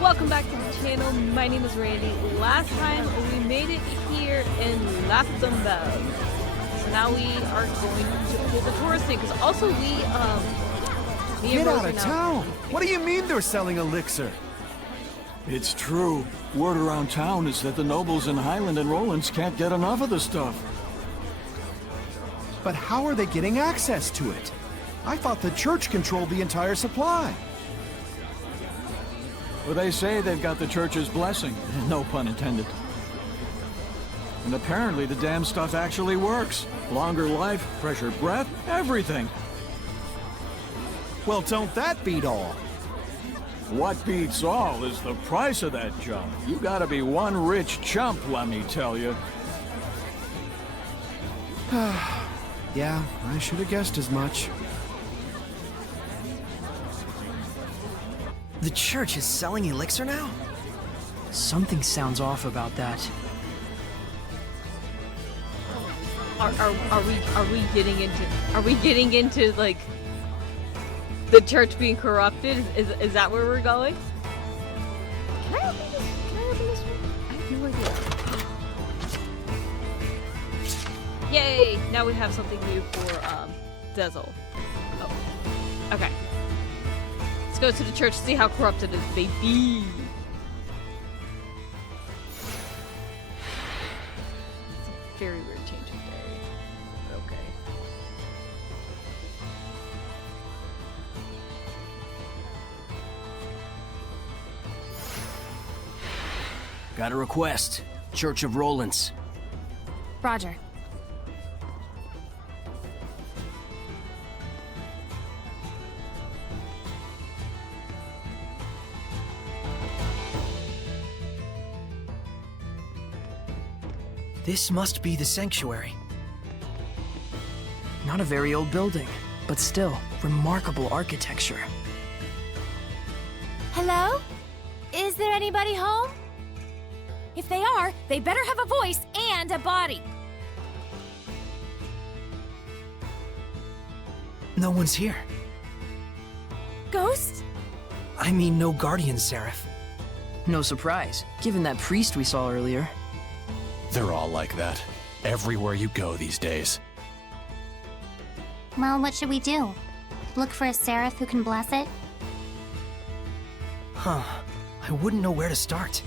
welcome back to the channel. My name is Randy. Last time we made it here in Luxembourg. So now we are going to pull the tourist thing, because also me Get and Rose out of town! What do you mean they're selling elixir? It's true. Word around town is that the nobles in Highland and Rollins can't get enough of the stuff. But how are they getting access to it? I thought the church controlled the entire supply. Well, they say they've got the church's blessing, no pun intended. And apparently the damn stuff actually works. Longer life, fresher breath, everything. Well, don't that beat all? What beats all is the price of that junk. You gotta be one rich chump, let me tell you. Yeah, I should have guessed as much. The church is selling elixir now? Something sounds off about that. are we getting into like the church being corrupted? Is that where we're going? Can I open this one? I have no idea. Yay! Now we have something new for Dezel. Oh. Okay. Let's go to the church to see how corrupt it is, baby. It's a very weird change of day. Okay. Got a request. Church of Rollins. Roger. This must be the sanctuary. Not a very old building, but still, remarkable architecture. Hello? Is there anybody home? If they are, they better have a voice and a body. No one's here. Ghost? I mean, no guardian seraph. No surprise, given that priest we saw earlier. They're all like that. Everywhere you go these days. Well, what should we do? Look for a seraph who can bless it? Huh. I wouldn't know where to start.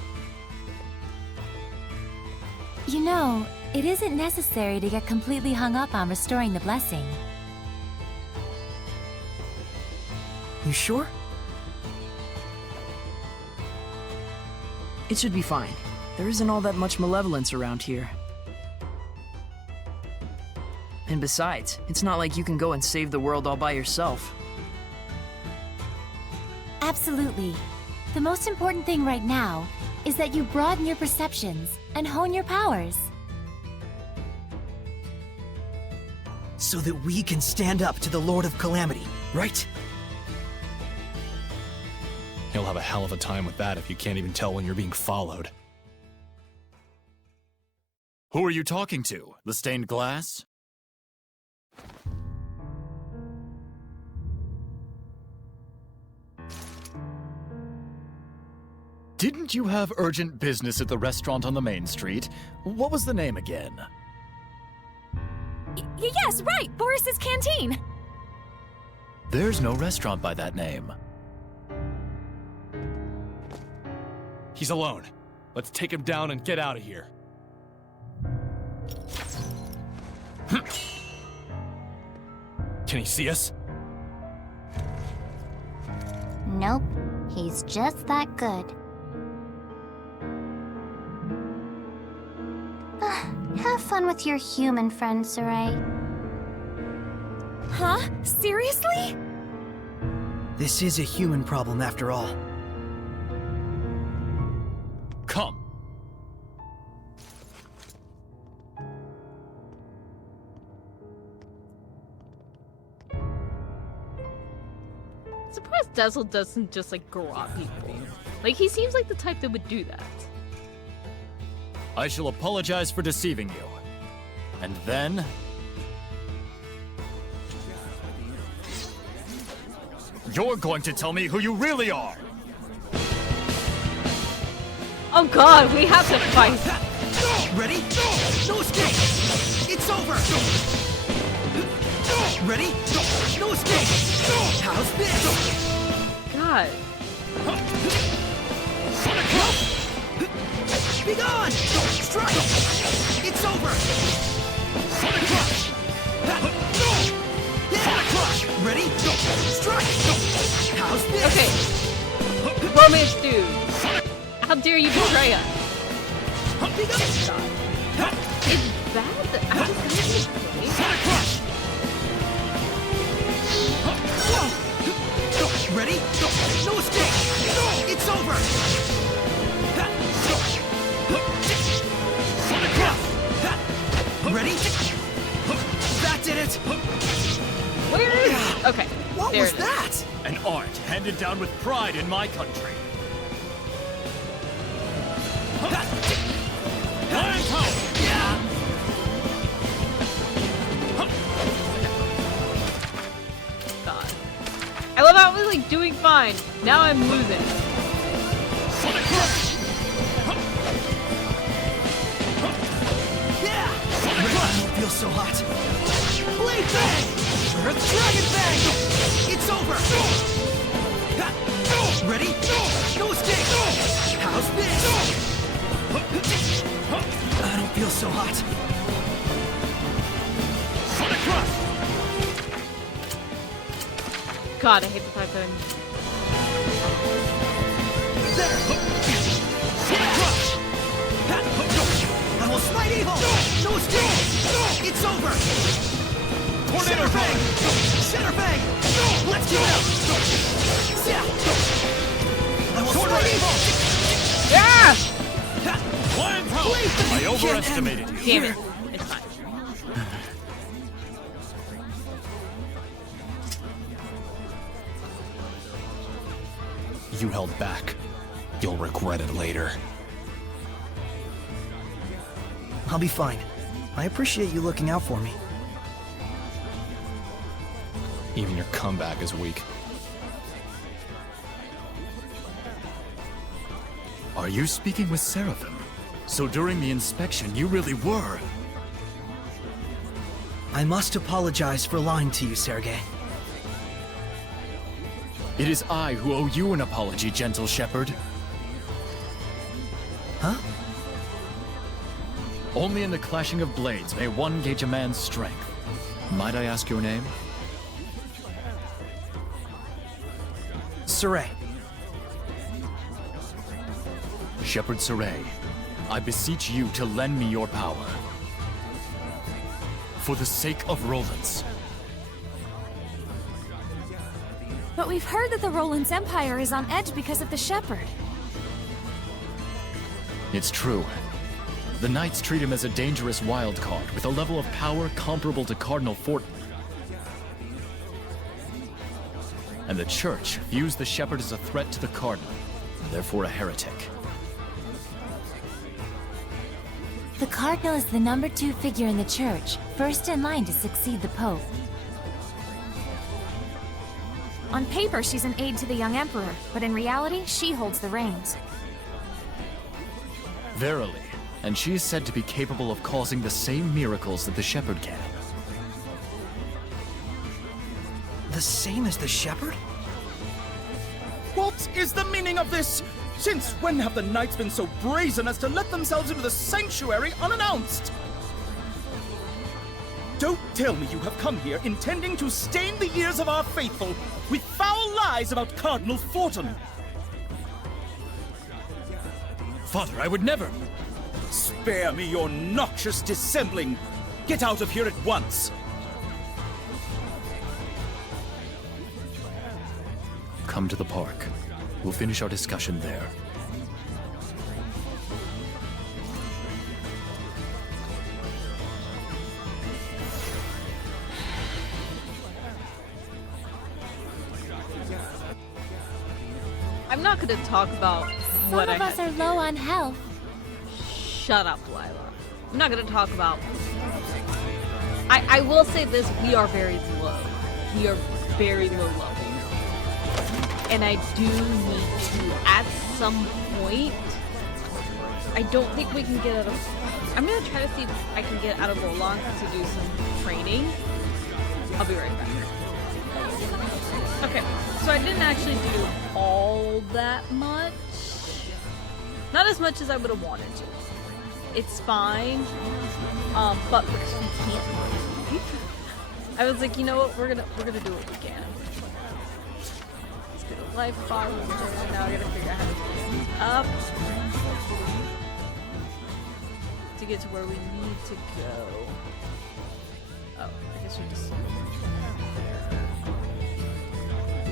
You know, it isn't necessary to get completely hung up on restoring the blessing. You sure? It should be fine. There isn't all that much malevolence around here. And besides, it's not like you can go and save the world all by yourself. Absolutely. The most important thing right now is that you broaden your perceptions and hone your powers. So that we can stand up to the Lord of Calamity, right? You'll have a hell of a time with that if you can't even tell when you're being followed. Who are you talking to? The stained glass? Didn't you have urgent business at the restaurant on the main street? What was the name again? Yes, right! Boris's Canteen! There's no restaurant by that name. He's alone. Let's take him down and get out of here. Can he see us? Nope. He's just that good. Have fun with your human friend, Sarai. Huh? Seriously? This is a human problem after all. Come. Surprised Dezel doesn't just like garrote people. Like, he seems like the type that would do that. I shall apologize for deceiving you. And then... you're going to tell me who you really are! Oh god, we have to fight. Ready? No escape! It's over! Ready? No escape! How's this? God. Be gone! Strike! It's over! Ready? Strike! How's this? Okay. Romance dude. How dare you betray us? It's bad that I was gonna Ready? No escape! It's over! Ready? That did it! Where is it? Okay. What there was it is. that? An art handed down with pride in my country. Lion power! God. I love how I was like doing fine. Now I'm losing. Feels so hot. Blade Bang! Dragon Bang! It's over! Ready? No escape! How's this? I don't feel so hot. God, I hate the type button. I will smite evil! No escape! It's over! Tornado Bang! Shatter Bang! Let's get out! I will smite evil! Yeah! Lion power! I overestimated you. Damn it. It's fine. You held back. You'll regret it later. I'll be fine. I appreciate you looking out for me. Even your comeback is weak. Are you speaking with Seraphim? So during the inspection, you really were... I must apologize for lying to you, Sergei. It is I who owe you an apology, gentle shepherd. Huh? Only in the clashing of blades may one gauge a man's strength. Might I ask your name? Saray. Shepherd Saray, I beseech you to lend me your power. For the sake of Roland's. But we've heard that the Roland's Empire is on edge because of the Shepherd. It's true. The Knights treat him as a dangerous wild card with a level of power comparable to Cardinal Fortin. And the Church views the Shepherd as a threat to the Cardinal, and therefore a heretic. The Cardinal is the number 2 figure in the Church, first in line to succeed the Pope. On paper, she's an aide to the young Emperor, but in reality, she holds the reins. Verily, and she is said to be capable of causing the same miracles that the Shepherd can. The same as the Shepherd? What is the meaning of this? Since when have the Knights been so brazen as to let themselves into the sanctuary unannounced? Don't tell me you have come here intending to stain the ears of our faithful with foul lies about Cardinal Fortin. Father, I would never... Spare me your noxious dissembling. Get out of here at once. Come to the park. We'll finish our discussion there. I'm not gonna talk about Some what of I us had are to low do. on health. Shut up, Lila. I'm not gonna talk about... I will say this, we are very low. We are very low level. And I do need to, at some point, I don't think we can get out of... I'm gonna try to see if I can get out of Wolong to do some training. I'll be right back. Okay, so I didn't actually do all that much. Not as much as I would have wanted to. It's fine. But because we can't leave, I was like, you know what, we're gonna do what we can. Let's get a life bar. Now I gotta figure out how to get up to get to where we need to go. Oh, I guess we just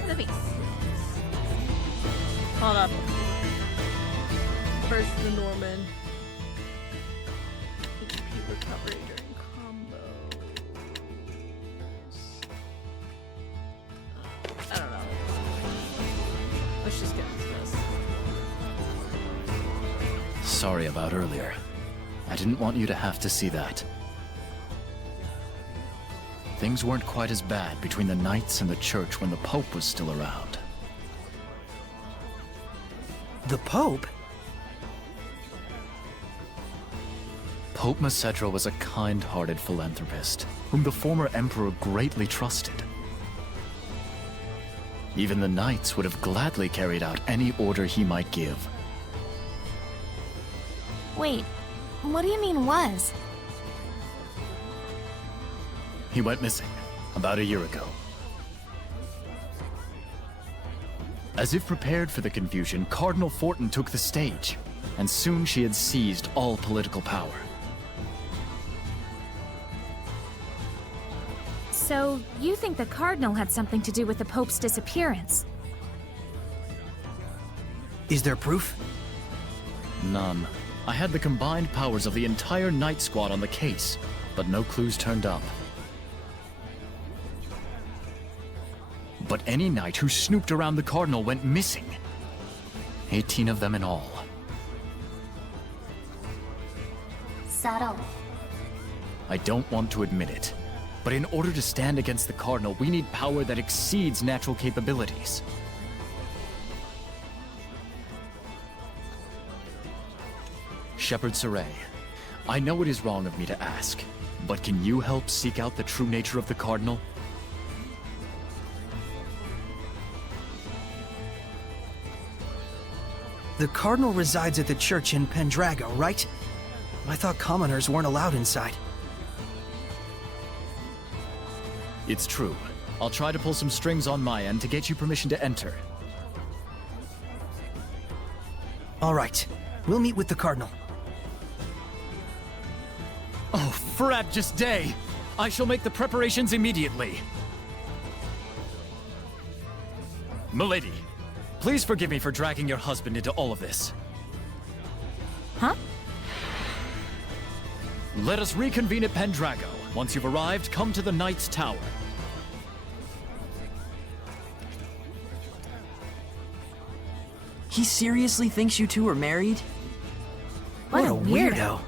the base. Hold up. First the Norman. HP recovery during combos. I don't know. Let's just get into this. Sorry about earlier. I didn't want you to have to see that. Things weren't quite as bad between the Knights and the Church when the Pope was still around. The Pope? Pope Macedra was a kind-hearted philanthropist, whom the former Emperor greatly trusted. Even the Knights would have gladly carried out any order he might give. Wait, what do you mean was? He went missing about a year ago. As if prepared for the confusion, Cardinal Fortin took the stage, and soon she had seized all political power. So, you think the Cardinal had something to do with the Pope's disappearance? Is there proof? None. I had the combined powers of the entire Knight Squad on the case, but no clues turned up. But any knight who snooped around the Cardinal went missing. 18 of them in all. Subtle. I don't want to admit it, but in order to stand against the Cardinal, we need power that exceeds natural capabilities. Shepherd Saray, I know it is wrong of me to ask, but can you help seek out the true nature of the Cardinal? The Cardinal resides at the church in Pendrago, right? I thought commoners weren't allowed inside. It's true. I'll try to pull some strings on my end to get you permission to enter. All right. We'll meet with the Cardinal. Oh, frabjous day! I shall make the preparations immediately. Milady, please forgive me for dragging your husband into all of this. Huh? Let us reconvene at Pendrago. Once you've arrived, come to the Knight's Tower. He seriously thinks you two are married? What a weirdo.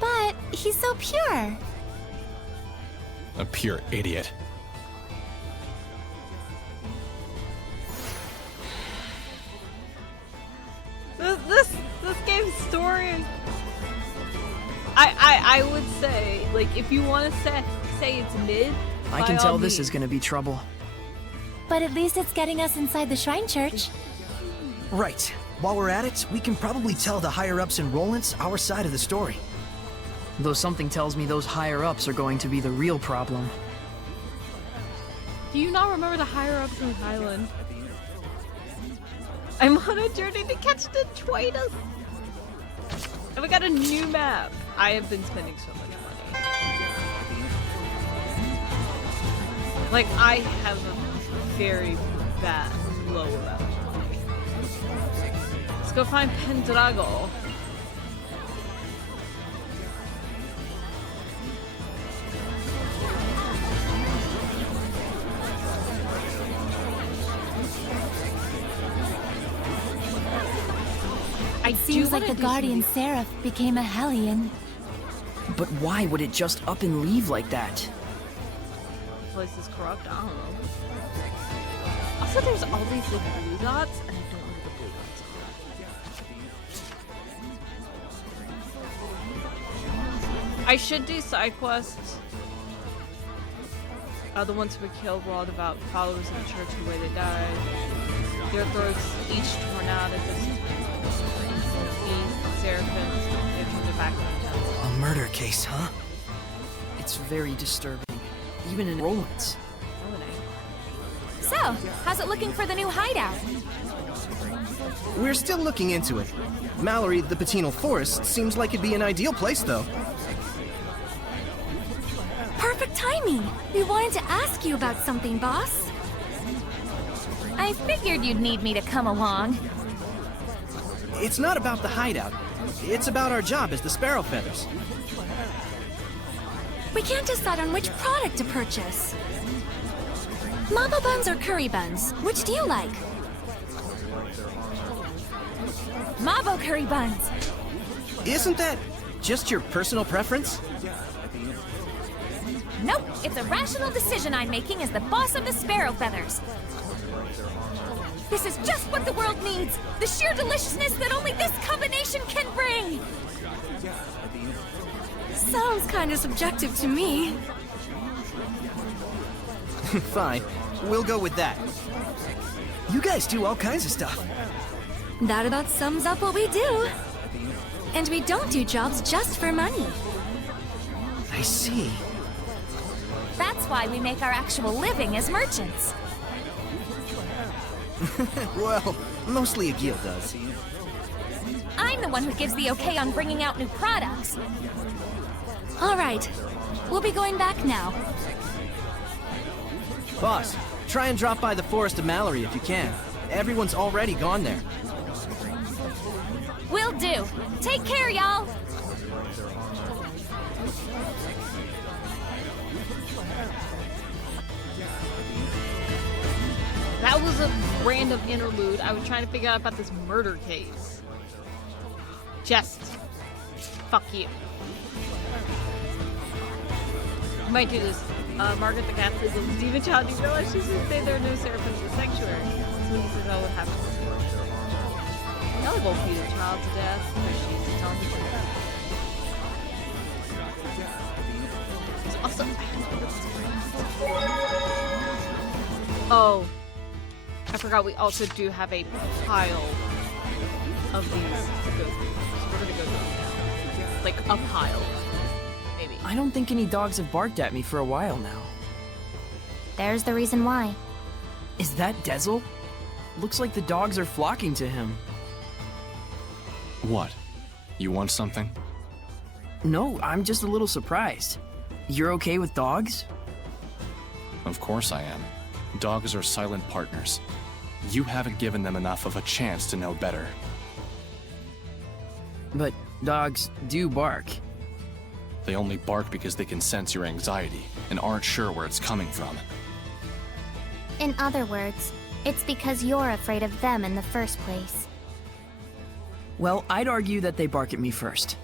But he's so pure. A pure idiot. This game's story is... I would say, like, if you want to say it's mid, I can tell this is gonna be trouble. But at least it's getting us inside the Shrine Church. Right. While we're at it, we can probably tell the higher-ups in Rollins our side of the story. Though something tells me those higher-ups are going to be the real problem. Do you not remember the higher-ups in Thailand? I'm on a journey to catch the Twaitas! And we got a new map! I have been spending so much money. Like, I have a very bad low amount of money. Let's go find Pendrago. It seems like the Guardian Seraph became a Hellion. But why would it just up and leave like that? The place is corrupt, I don't know. Also, there's all these little blue dots, and I don't know what the blue dots are. I should do side quests. The ones who were killed were all devout followers of the church where they died. Their throats each torn out as the seraphims. They turned their back on them. A murder case, huh? It's very disturbing, even in Roland's. So, how's it looking for the new hideout? We're still looking into it. Mallory, the Patinal Forest, seems like it'd be an ideal place, though. Perfect timing! We wanted to ask you about something, boss. I figured you'd need me to come along. It's not about the hideout. It's about our job as the Sparrow Feathers. We can't decide on which product to purchase. Mama buns or curry buns? Which do you like? Mabo curry buns. Isn't that just your personal preference? Nope, it's a rational decision I'm making as the boss of the Sparrow Feathers. This is just what the world needs! The sheer deliciousness that only this combination can bring! Sounds kind of subjective to me. Fine, we'll go with that. You guys do all kinds of stuff. That about sums up what we do. And we don't do jobs just for money. I see. That's why we make our actual living as merchants. Well, mostly Agil does. I'm the one who gives the okay on bringing out new products. All right, we'll be going back now. Boss, try and drop by the Forest of Mallory if you can. Everyone's already gone there. Will do. Take care, y'all. That was a random interlude. I was trying to figure out about this murder case. Just fuck you. I might do this. Margaret the cat says, Stephen Child, do you realize she should say there are no seraphims in the sanctuary? So he says, oh, what happened? Y'all won't beat a child to death. No, she's telling the truth. It's awesome. Oh. I forgot we also do have a pile of these to go through. So we're gonna go through them now. Like a pile. Maybe. I don't think any dogs have barked at me for a while now. There's the reason why. Is that Dezel? Looks like the dogs are flocking to him. What? You want something? No, I'm just a little surprised. You're okay with dogs? Of course I am. Dogs are silent partners. You haven't given them enough of a chance to know better. But dogs do bark. They only bark because they can sense your anxiety and aren't sure where it's coming from. In other words, it's because you're afraid of them in the first place. Well, I'd argue that they bark at me first.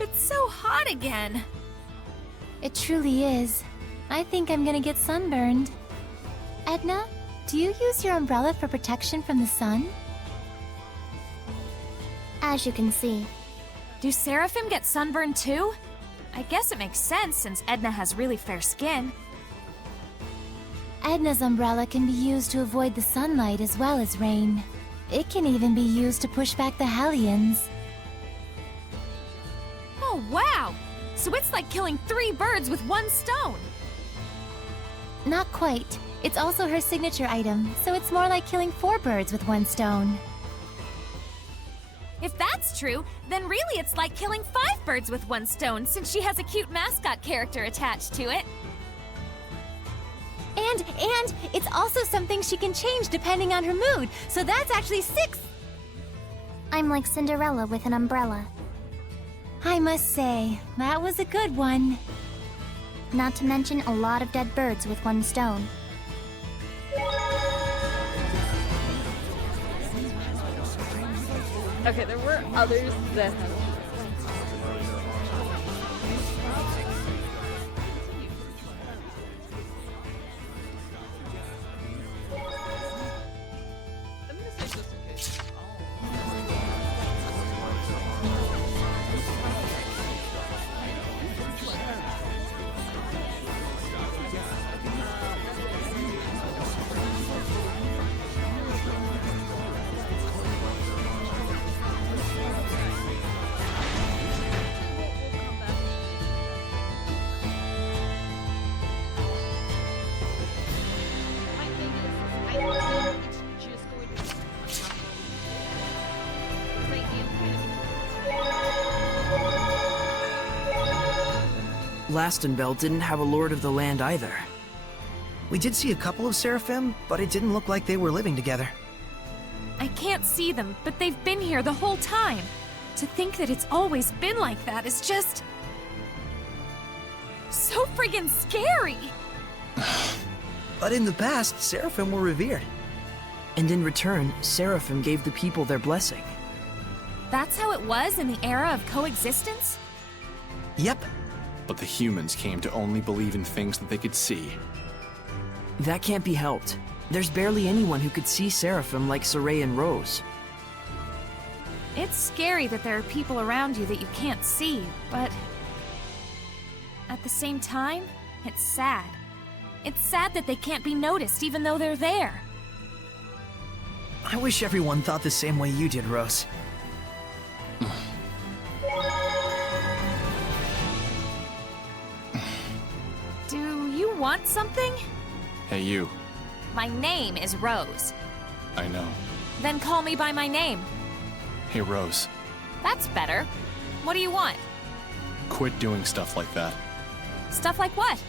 It's so hot again. It truly is. I think I'm gonna get sunburned. Edna, do you use your umbrella for protection from the sun? As you can see. Do Seraphim get sunburned too? I guess it makes sense since Edna has really fair skin. Edna's umbrella can be used to avoid the sunlight as well as rain. It can even be used to push back the Hellions. Oh, wow! So it's like killing 3 birds with 1 stone! Not quite. It's also her signature item, so it's more like killing 4 birds with 1 stone. If that's true, then really it's like killing 5 birds with 1 stone, since she has a cute mascot character attached to it. And it's also something she can change depending on her mood, so that's actually 6! I'm like Cinderella with an umbrella. I must say, that was a good one. Not to mention a lot of dead birds with 1 stone. Okay, there were others that had. I'm gonna say just in case. Glastonbelt didn't have a Lord of the Land either. We did see a couple of Seraphim, but it didn't look like they were living together. I can't see them, but they've been here the whole time. To think that it's always been like that is just... so friggin' scary! But in the past, Seraphim were revered. And in return, Seraphim gave the people their blessing. That's how it was in the era of coexistence? Yep. But the humans came to only believe in things that they could see. That can't be helped. There's barely anyone who could see Seraphim like Saray and Rose. It's scary that there are people around you that you can't see, but... at the same time, it's sad. It's sad that they can't be noticed even though they're there. I wish everyone thought the same way you did, Rose. Do you want something? Hey, you. My name is Rose. I know. Then call me by my name. Hey, Rose. That's better. What do you want? Quit doing stuff like that. Stuff like what?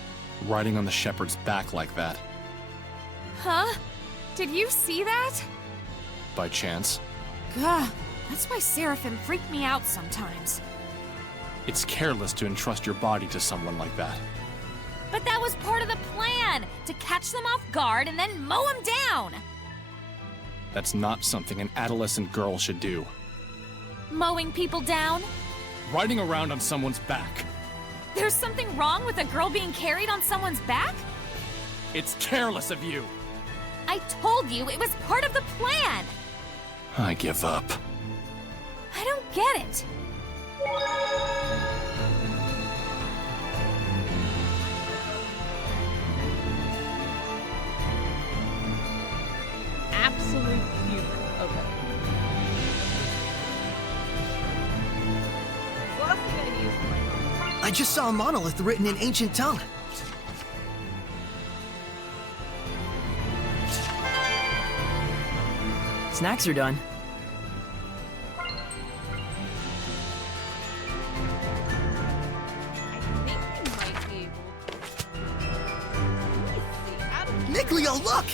Riding on the shepherd's back like that. Huh? Did you see that? By chance. Gah, that's why Seraphim freak me out sometimes. It's careless to entrust your body to someone like that. But that was part of the plan! To catch them off guard and then mow them down! That's not something an adolescent girl should do. Mowing people down? Riding around on someone's back. There's something wrong with a girl being carried on someone's back? It's careless of you! I told you it was part of the plan! I give up. I don't get it. Absolute humor. Okay. So that's the thing I use for my phone. I just saw a monolith written in ancient tongue. Snacks are done. I think we might be able. Let me see. Adam, Nikleo, look!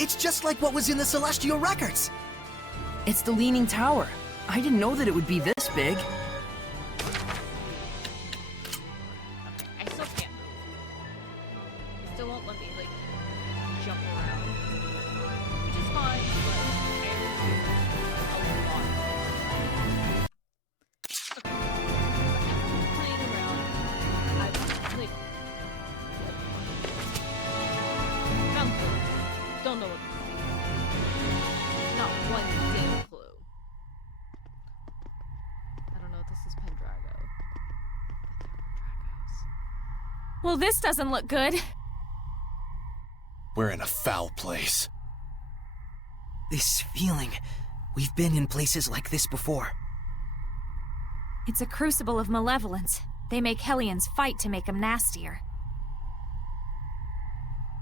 It's just like what was in the Celestial Records. It's the Leaning Tower. I didn't know that it would be this big. I still can't move. It still won't let me like jump around, which is fine. But I have to do a lot. Okay. I'm playing around. I like. Found clues. Don't know what. Not one damn clue. I don't know if this is Pendrago. Dragos. Well, this doesn't look good. We're in a foul place. This feeling. We've been in places like this before. It's a crucible of malevolence. They make Hellions fight to make them nastier.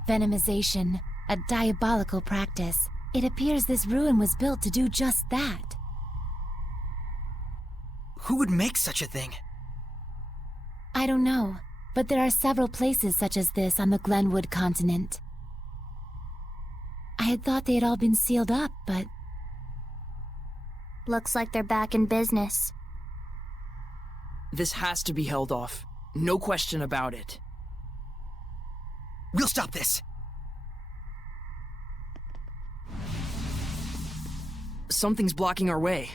Venomization, a diabolical practice. It appears this ruin was built to do just that. Who would make such a thing? I don't know, but there are several places such as this on the Glenwood continent. I had thought they had all been sealed up, but... Looks like they're back in business. This has to be held off. No question about it. We'll stop this. Something's blocking our way.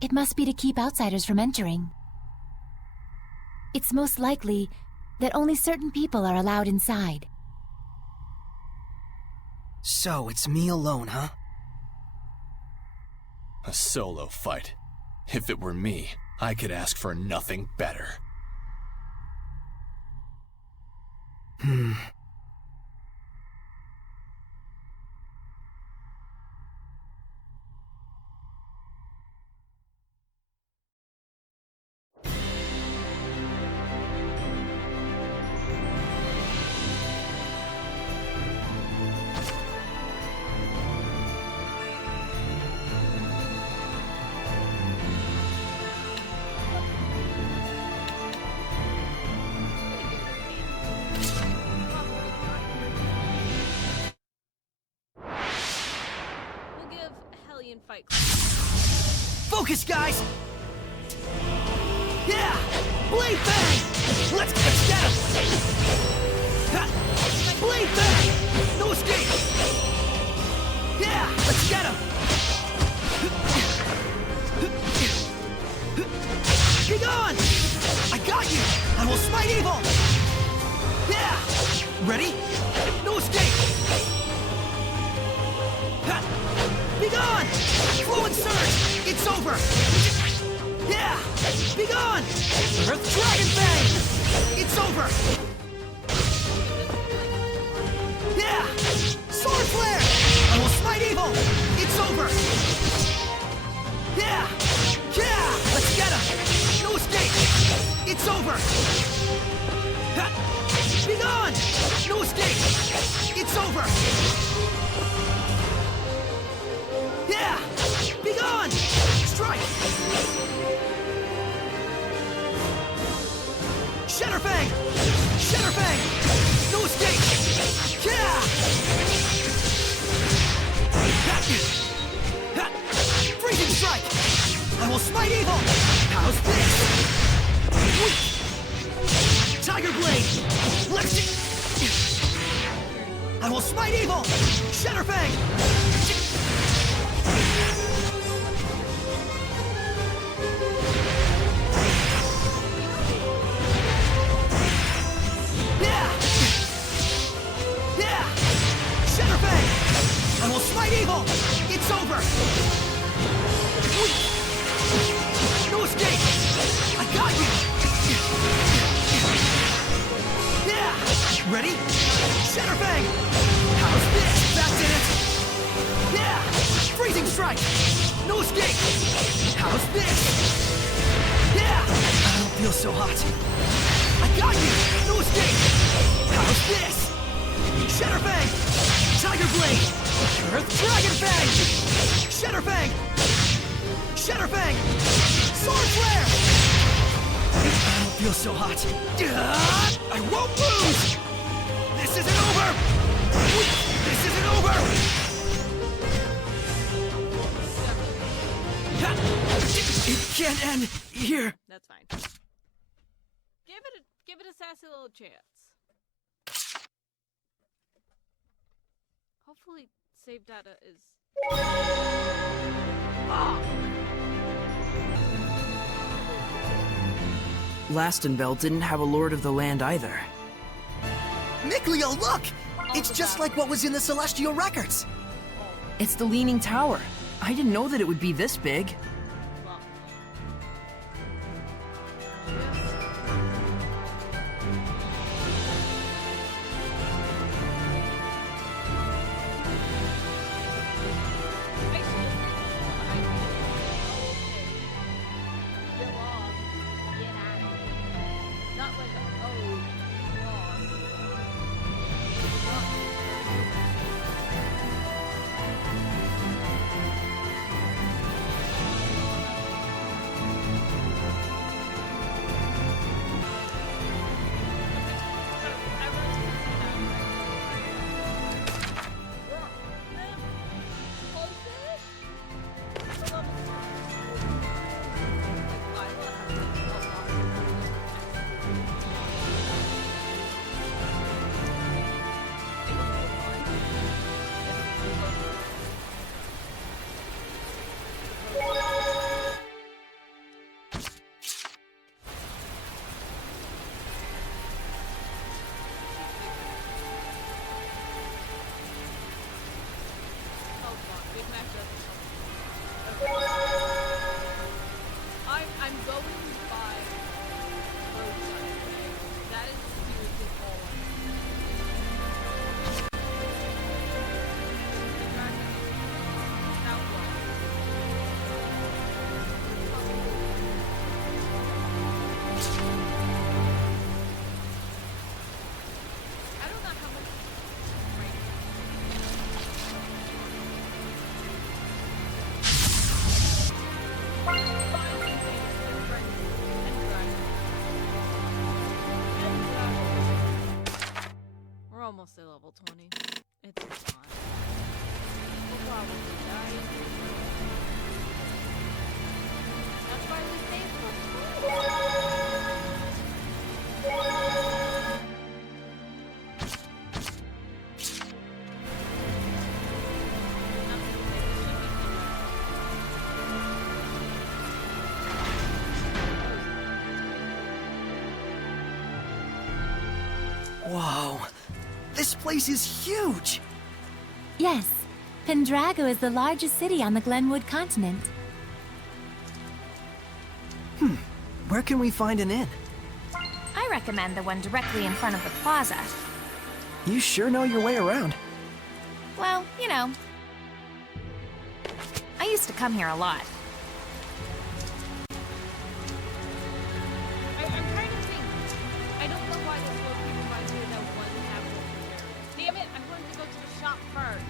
It must be to keep outsiders from entering. It's most likely that only certain people are allowed inside. So, it's me alone, huh? A solo fight. If it were me, I could ask for nothing better. Fight Club. Focus, guys! Yeah! Blade Bang! Let's get him! Ha! Blade Bang! No escape! Yeah! Let's get him! Be gone! I got you! I will smite evil! Yeah! Ready? No escape! Ha! Be gone! Flow and surge! It's over! Yeah! Be gone! Earth Dragon Bang! It's over! Yeah! Sword Flare! I will smite evil! It's over! Yeah! Yeah! Let's get him! No escape! It's over! Ha! Be gone! No escape! It's over! Yeah! Be gone! Strike! Shatterfang! Shatterfang! No escape! Yeah! Ha! Freezing strike! I will smite evil! How's this? Weak! Tiger Blade! Let's... I will smite evil! Shatterfang! Yeah! Yeah! Shatterfang! I will smite evil! It's over! Weak! No escape! I got you! Yeah! Ready? Shatterfang! How's this? That's it! Yeah! Freezing strike! No escape! How's this? Yeah! I don't feel so hot. I got you! No escape! How's this? Shatterfang! Tiger Blade! Earth Dragon Fang! Shatterfang! Shatterfang! Sword Flare! I don't feel so hot. I won't lose! This isn't over! This isn't over! It can't end here. That's fine. Give it a sassy little chance. Hopefully save data is... Lastenbell didn't have a Lord of the Land either. Mickleo, look! It's just like what was in the Celestial Records. It's the Leaning Tower. I didn't know that it would be this big. I'm going by roadside. That is seriously all I I don't know how much We're almost at level 20. It's fine. Probably, right? That's why we pay Whoa. This place is huge! Yes, Pendrago is the largest city on the Glenwood continent. Where can we find an inn? I recommend the one directly in front of the plaza. You sure know your way around. Well, you know. I used to come here a lot. I'm trying to think. I don't know why this location reminds me of that one tavern over there. Damn it, I'm going to go to the shop first.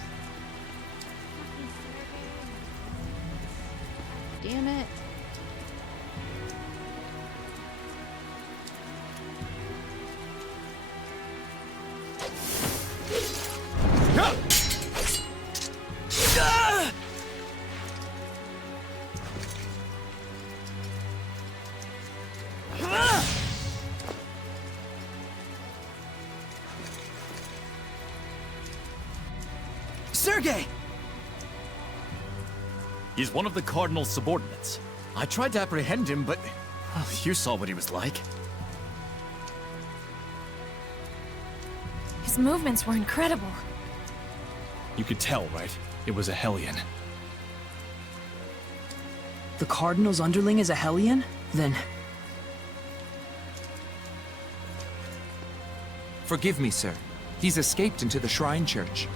Damn it. Sergei! He's one of the Cardinal's subordinates. I tried to apprehend him, but well, you saw what he was like. His movements were incredible. You could tell, right? It was a Hellion. The Cardinal's underling is a Hellion? Then... Forgive me, sir. He's escaped into the Shrine Church.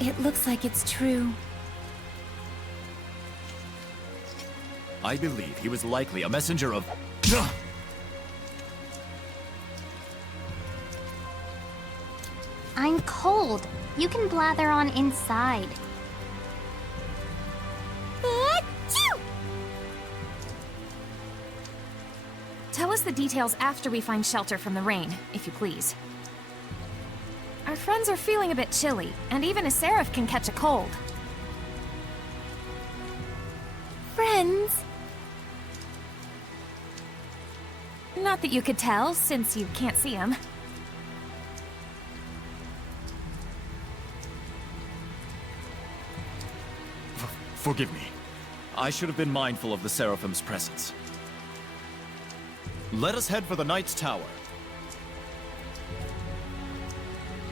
It looks like it's true. I believe he was likely a messenger of... I'm cold. You can blather on inside. Tell us the details after we find shelter from the rain, if you please. Our friends are feeling a bit chilly, and even a seraph can catch a cold. Friends? Not that you could tell, since you can't see them. Forgive me. I should have been mindful of the Seraphim's presence. Let us head for the Knight's Tower.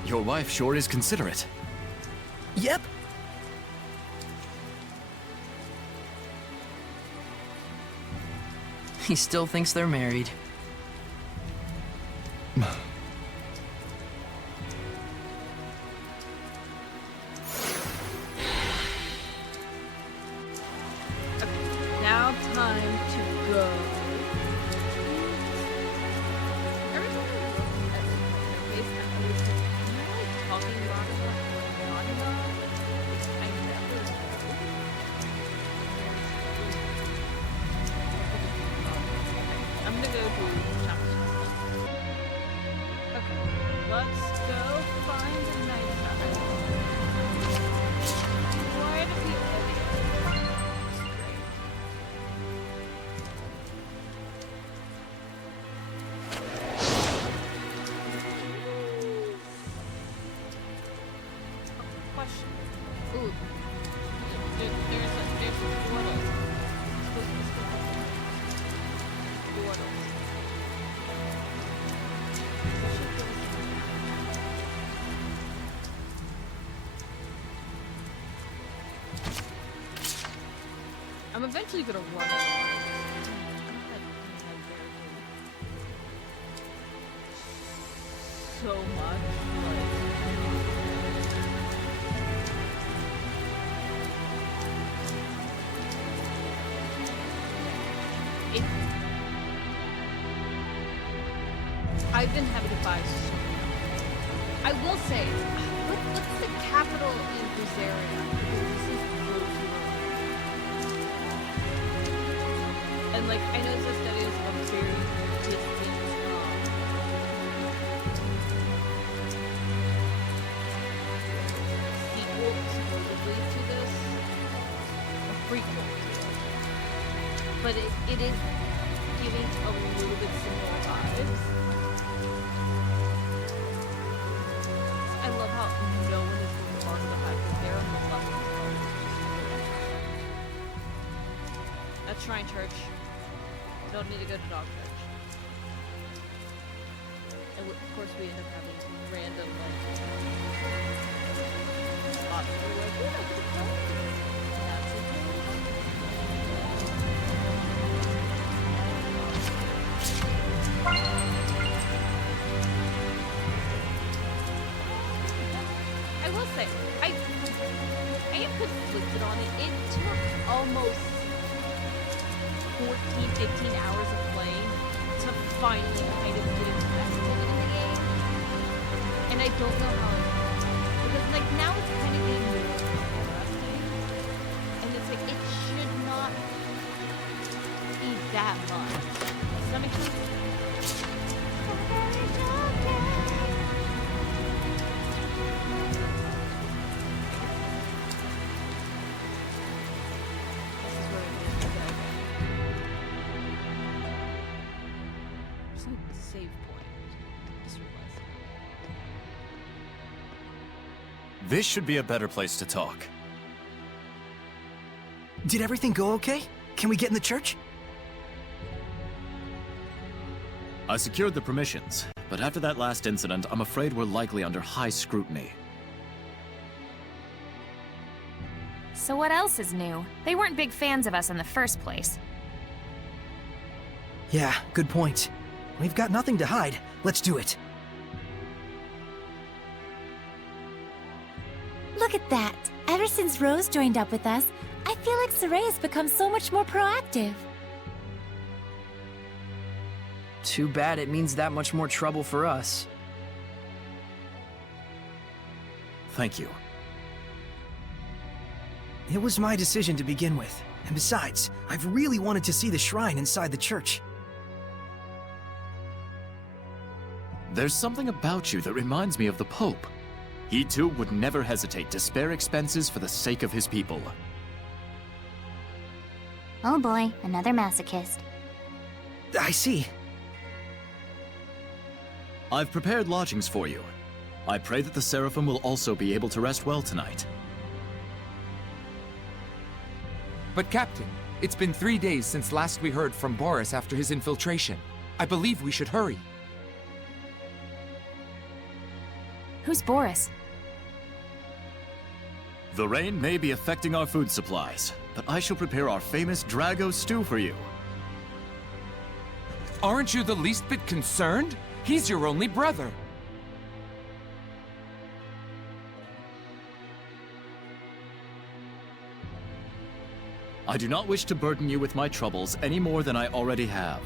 Your wife sure is considerate. Yep. He still thinks they're married. Now time to go. I'm gonna go to shop. Okay, let's go find a night time. Why do people question. Ooh. There's portals. Portals. I'm eventually gonna run out of so much. I've been having to buy so much. I will say, what's the capital in Zestiria? This is really and like, I know Zestiria is a very distant but it is giving a little bit similar vibes. I love how no one is remarking the fact that they're on the level. At Shrine Church. Don't need to go to Dog Church. And of course we end up having random spots where we're like, "Ooh, that's a good place." That's it. I will say, I am conflicted on it. It took almost 14, 15 hours of playing to finally kind of get invested in the game. And I don't know how it because like now it's kind of getting more interesting. And it's like it should not be that much. Does that make sense? Save point. Just realized. This should be a better place to talk. Did everything go okay? Can we get in the church? I secured the permissions, but after that last incident, I'm afraid we're likely under high scrutiny. So what else is new? They weren't big fans of us in the first place. Yeah, good point. We've got nothing to hide. Let's do it. Look at that! Ever since Rose joined up with us, I feel like Saray has become so much more proactive. Too bad it means that much more trouble for us. Thank you. It was my decision to begin with. And besides, I've really wanted to see the shrine inside the church. There's something about you that reminds me of the Pope. He too would never hesitate to spare expenses for the sake of his people. Oh boy, another masochist. I see. I've prepared lodgings for you. I pray that the Seraphim will also be able to rest well tonight. But Captain, it's been 3 days since last we heard from Boris after his infiltration. I believe we should hurry. Who's Boris? The rain may be affecting our food supplies, but I shall prepare our famous Drago stew for you. Aren't you the least bit concerned? He's your only brother. I do not wish to burden you with my troubles any more than I already have.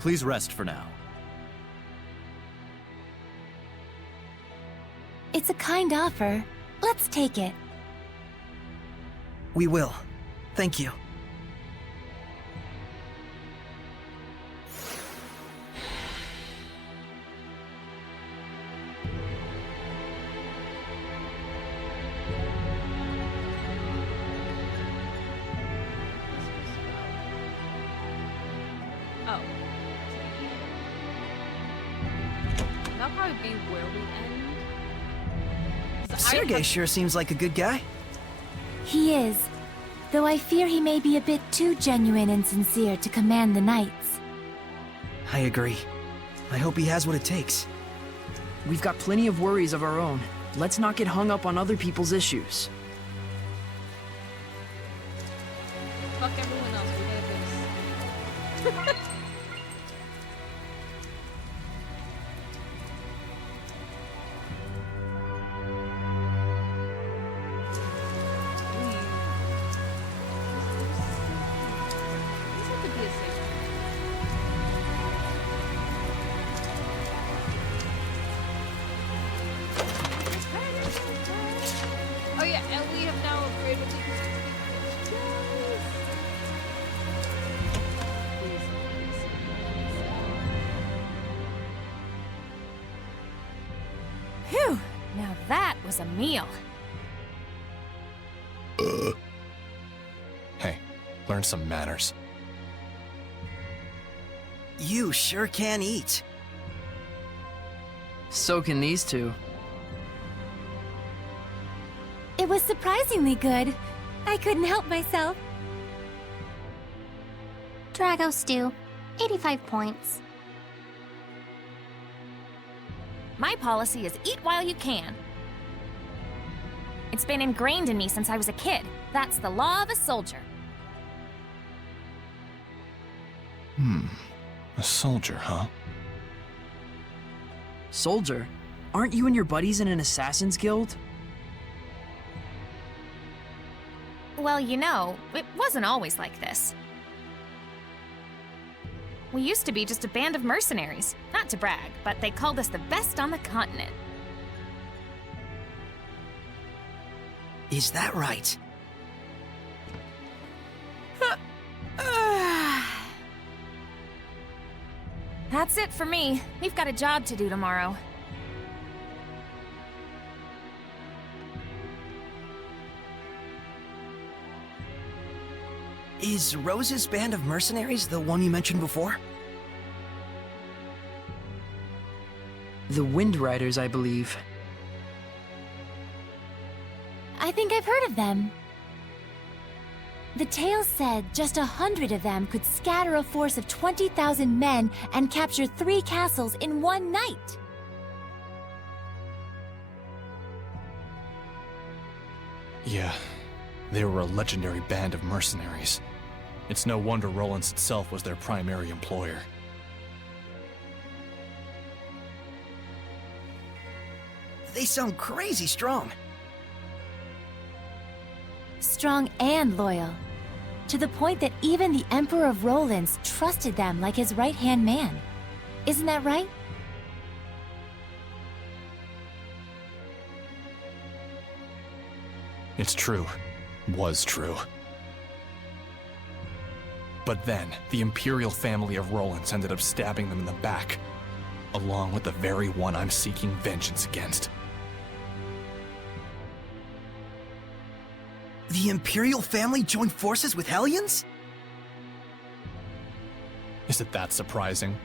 Please rest for now. It's a kind offer. Let's take it. We will. Thank you. Oh. That'll probably be where we end. Sergei sure seems like a good guy. He is. Though I fear he may be a bit too genuine and sincere to command the knights. I agree. I hope he has what it takes. We've got plenty of worries of our own. Let's not get hung up on other people's issues. Fuck everyone else, we gotta fix. Oh yeah, and we have now upgraded the Phew! Now that was a meal. Hey, Learn some manners. You sure can eat. So can these two. It was surprisingly good. I couldn't help myself. Drago stew, 85 points. My policy is eat while you can. It's been ingrained in me since I was a kid. That's the law of a soldier. A soldier, huh? Soldier? Aren't you and your buddies in an assassin's guild? Well, you know, it wasn't always like this. We used to be just a band of mercenaries. Not to brag, but they called us the best on the continent. Is that right? That's it for me. We've got a job to do tomorrow. Is Rose's band of mercenaries the one you mentioned before? The Wind Riders, I believe. I think I've heard of them. The tale said just 100 of them could scatter a force of 20,000 men and capture 3 castles in one night. Yeah, they were a legendary band of mercenaries. It's no wonder Rollins itself was their primary employer. They sound crazy strong. Strong and loyal. To the point that even the Emperor of Rollins trusted them like his right-hand man. Isn't that right? It's true. Was true. But then, the Imperial family of Rollins ended up stabbing them in the back, along with the very one I'm seeking vengeance against. The Imperial family joined forces with Hellions? Is it that surprising?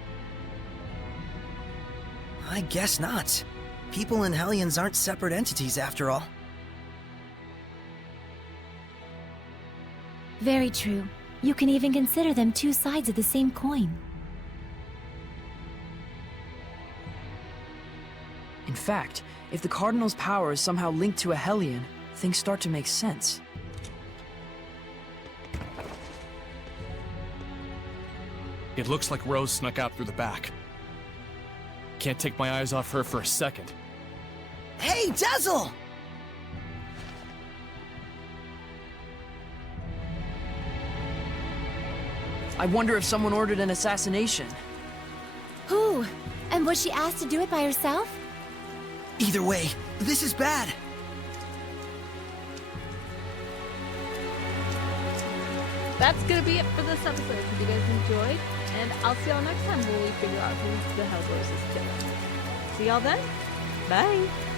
I guess not. People and Hellions aren't separate entities after all. Very true. You can even consider them 2 sides of the same coin. In fact, if the Cardinal's power is somehow linked to a Hellion, things start to make sense. It looks like Rose snuck out through the back. Can't take my eyes off her for a second. Hey, Dazzle! I wonder if someone ordered an assassination. Who? And was she asked to do it by herself? Either way, this is bad. That's gonna be it for this episode. Hope you guys enjoyed, and I'll see y'all next time when we figure out who the hell Rose is killing. See y'all then. Bye.